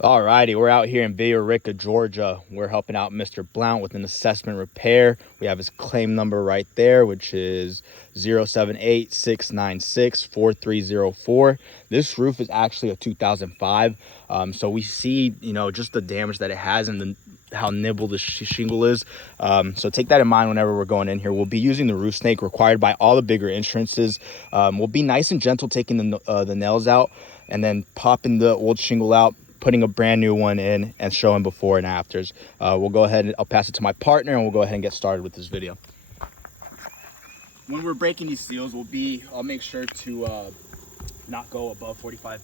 Alrighty, we're out here in Villarica, Georgia. We're helping out Mr. Blount with an assessment repair. We have his claim number right there, which is 078-696-4304. This roof is actually a 2005. So we see, just the damage that it has and how nibbled the shingle is. So take that in mind whenever we're going in here. We'll be using the roof snake required by all the bigger insurances. We'll be nice and gentle taking the nails out and then popping the old shingle out, putting a brand new one in, and showing before and afters. We'll go ahead and I'll pass it to my partner and we'll go ahead and get started with this video. When we're breaking these seals, I'll make sure to not go above 45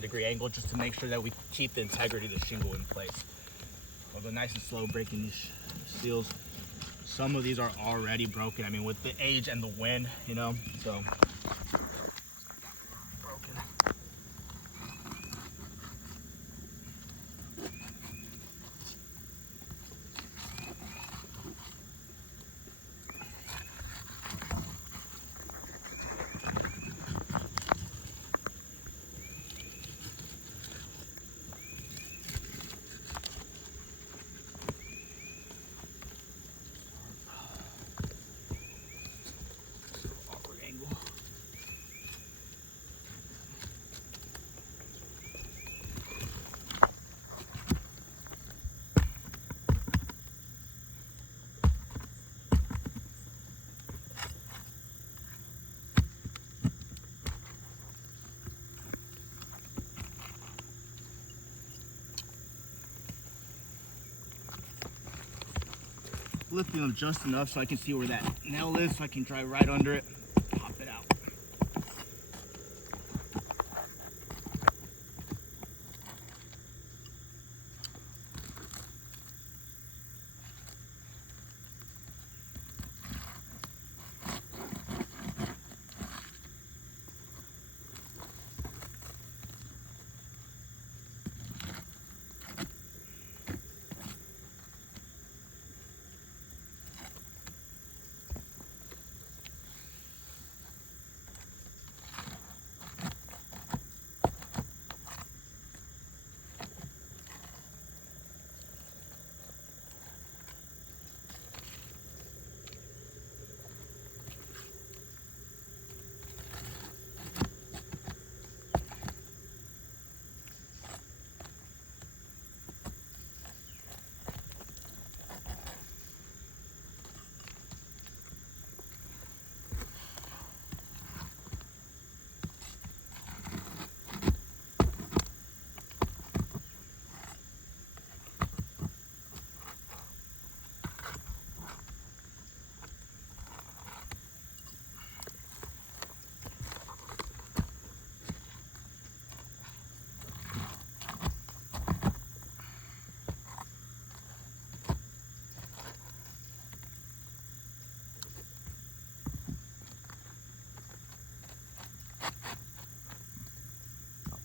degree angle, just to make sure that we keep the integrity of the shingle in place. I'll go nice and slow breaking these seals. Some of these are already broken. I mean, with the age and the wind, so. Lifting them just enough so I can see where that nail is, so I can drive right under it, pop it out.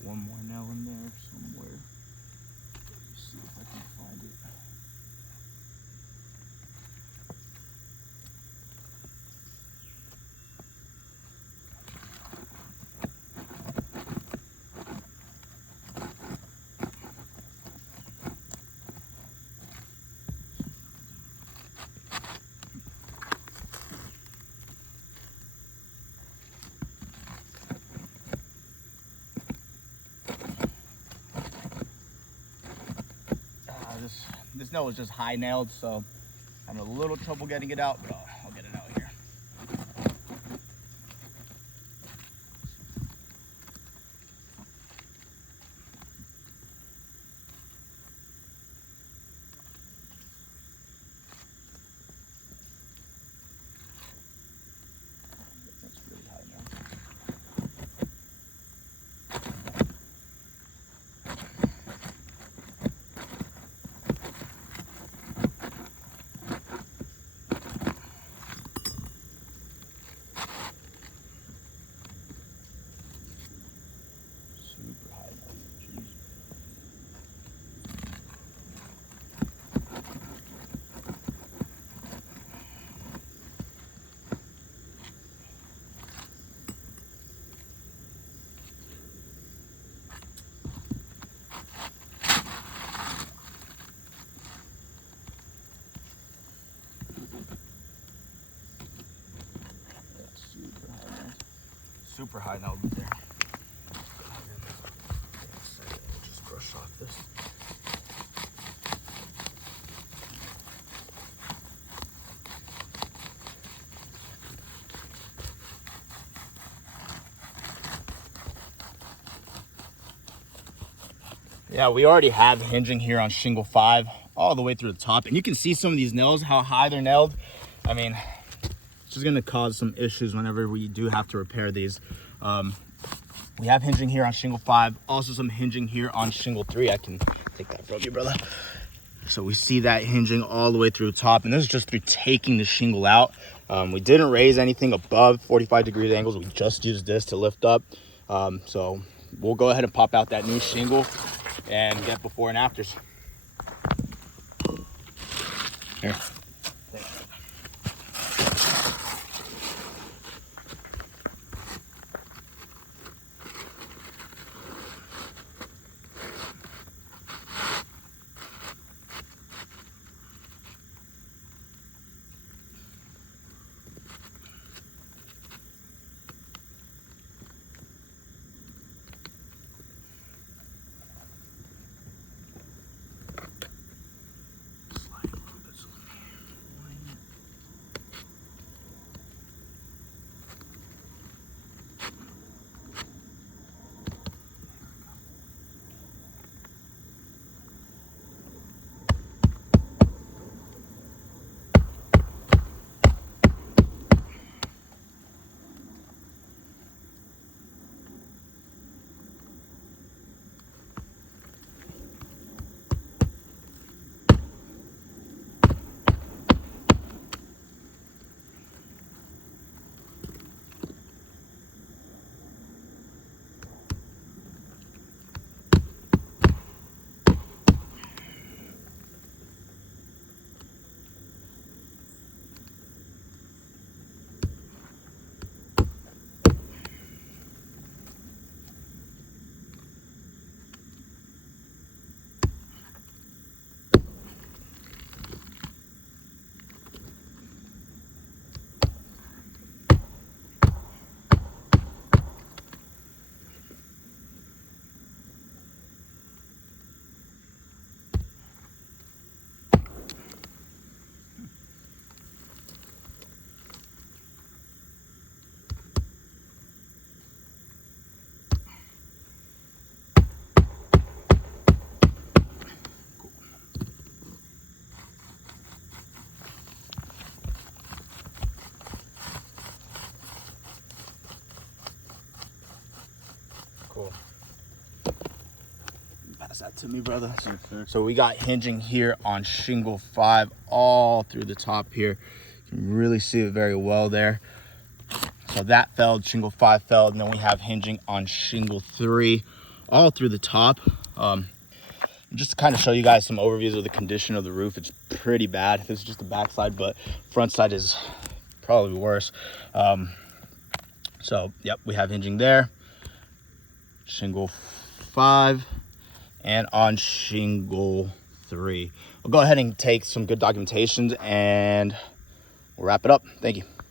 One more nail in there somewhere. Let me see if I can find it. This nail was just high nailed, so I'm having a little trouble getting it out, but I'll get it out here. That's really high now. super high now there. Just brush off this. Yeah, we already have hinging here on shingle 5 all the way through the top, and you can see some of these nails, how high they're nailed. I mean, it's just going to cause some issues whenever we do have to repair these. We have hinging here on shingle 5, also some hinging here on shingle 3. I can take that from you, brother. So we see that hinging all the way through the top, and this is just through taking the shingle out. We didn't raise anything above 45 degrees angles. We just used this to lift up. So we'll go ahead and pop out that new shingle and get before and afters. Here. Cool. Pass that to me, brother. So we got hinging here on shingle 5 all through the top here. You can really see it very well there. So that failed, shingle 5 failed, and then we have hinging on shingle 3 all through the top. Just to kind of show you guys some overviews of the condition of the roof, it's pretty bad. This is just the back side, but front side is probably worse. So yep, we have hinging there, shingle 5, and on shingle 3. We'll go ahead and take some good documentation and we'll wrap it up. Thank you.